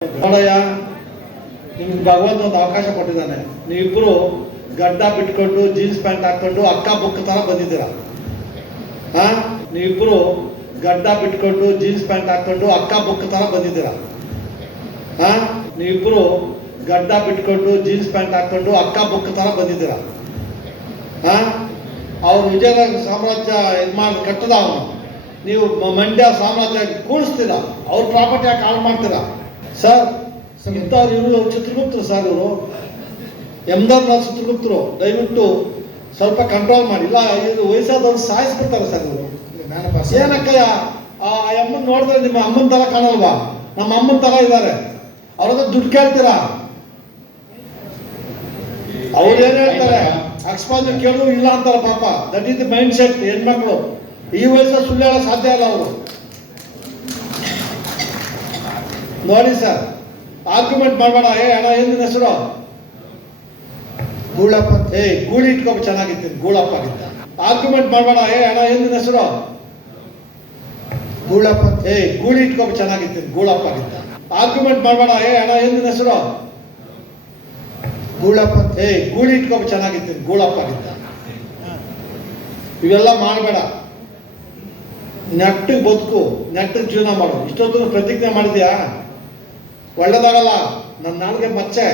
ನೋಡಯ್ಯ, ನಿಮ್ಗೆ ಭಗವಂತ ಒಂದು ಅವಕಾಶ ಕೊಟ್ಟಿದ್ದಾನೆ. ನೀವಿಬ್ಬರು ಗಡ್ಡ ಬಿಟ್ಕೊಂಡು ಜೀನ್ಸ್ ಪ್ಯಾಂಟ್ ಹಾಕೊಂಡು ಅಕ್ಕ ಬುಕ್ ತರ ಬಂದಿದ್ದೀರಾ. ನೀವಿಬ್ಬರು ಗಡ್ಡ ಬಿಟ್ಕೊಂಡು ಜೀನ್ಸ್ ಪ್ಯಾಂಟ್ ಹಾಕೊಂಡು ಅಕ್ಕ ಬುಕ್ ತರ ಬಂದಿದ್ದೀರಾ. ನೀವಿಬ್ಬರು ಗಡ್ಡ ಬಿಟ್ಕೊಂಡು ಜೀನ್ಸ್ ಪ್ಯಾಂಟ್ ಹಾಕೊಂಡು ಅಕ್ಕ ಬುಕ್ ತರ ಬಂದಿದ್ದೀರಾ. ಅವ್ರು ವಿಜಯನಗರ ಸಾಮ್ರಾಜ್ಯ ಇದು ಮಾಡಿ ಕಟ್ಟದ ಅವನು, ನೀವು ಮಂಡ್ಯ ಸಾಮ್ರಾಜ್ಯ ಕೂಡಿಸ್ತೀರಾ, ಅವ್ರ ಪ್ರಾಪರ್ಟಿ ಯಾಕೆ ಹಾಳು ಮಾಡ್ತೀರಾ ಸರ್? ಇಂಥವ್ರು ಇವರು ಚಿತ್ರಗುಪ್ತರು ಸರ್, ಇವರು ಎಮ್ದಾರ್ನಾಥ್ ಚಿತ್ರಗುಪ್ತರು. ದಯವಿಟ್ಟು ಸ್ವಲ್ಪ ಕಂಟ್ರೋಲ್ ಮಾಡಿ, ಇಲ್ಲ ಇದು ವಯಸ್ಸಾದವ್ರು ಸಾಯಿಸ್ಬಿಡ್ತಾರೆ ಸರ್ ಇವರು. ಏನಕ್ಕಯ್ಯ ಆ ಅಮ್ಮನ ನೋಡಿದ್ರೆ ನಿಮ್ಮ ಅಮ್ಮನ ತರ ಕಾಣಲ್ವಾ? ನಮ್ಮ ಅಮ್ಮನ ತರ ಇದ್ದಾರೆ, ಅವ್ರ ಹತ್ರ ದುಡ್ಡು ಕೇಳ್ತೀರಾ? ಅವ್ರು ಏನ್ ಹೇಳ್ತಾರೆ, ಅಕಸ್ಮಾತ್ ಕೇಳು ಇಲ್ಲ ಅಂತಾರೆ ಪಾಪ. That is the mind set. ಹೆಣ್ಮಕ್ಳು ಈ ವಯಸ್ಸಲ್ಲಿ ಸುಳ್ಳು ಹೇಳೋ ಸಾಧ್ಯ ಇಲ್ಲ ಅವರು. ನೋಡಿ ಸರ್, ಆರ್ಗ್ಯುಮೆಂಟ್ ಮಾಡಬೇಡ. ಅಣ್ಣ ಏನಿನ ಹೆಸರು? ಗೂಳಪ್ಪ. ಗೂಳಿ ಇಟ್ಕೊಬ ಚೆನ್ನಾಗಿತ್ತು, ಗೂಳಪ್ಪ ಆಗಿತ್ತ. ಆರ್ಗ್ಯುಮೆಂಟ್ ಮಾಡಬೇಡ. ಅಣ್ಣ ಏನಿನ ಹೆಸರು? ಗೂಳಪ್ಪ. ಗೂಳಿ ಇಟ್ಕೊಬ ಚೆನ್ನಾಗಿತ್ತು, ಗೂಳಪ್ಪ ಆಗಿತ್ತ. ಆರ್ಗ್ಯುಮೆಂಟ್ ಮಾಡಬೇಡ. ಅಣ್ಣ ಏನಿನ ಹೆಸರು? ಗೂಳಪ್ಪ. ಗೂಳಿ ಇಟ್ಕೊಬ ಚೆನ್ನಾಗಿತ್ತು, ಗೂಳಪ್ಪ ಆಗಿತ್ತ. ಇವೆಲ್ಲ ಮಾಡಬೇಡ. ನೆಟ್ಟಿಗೆ ಬದುಕು, ನೆಟ್ಟಿಗೆ ಜೀವನ ಮಾಡು. ಇಷ್ಟೊತ್ತು ಪ್ರತಿಜ್ಞೆ ಮಾಡಿದ್ಯಾ? ಒಳ್ಳೇದಾಗಲ್ಲ. ನನ್ನ ನಾಲ್ಗೆ ಮಚ್ಚೆ.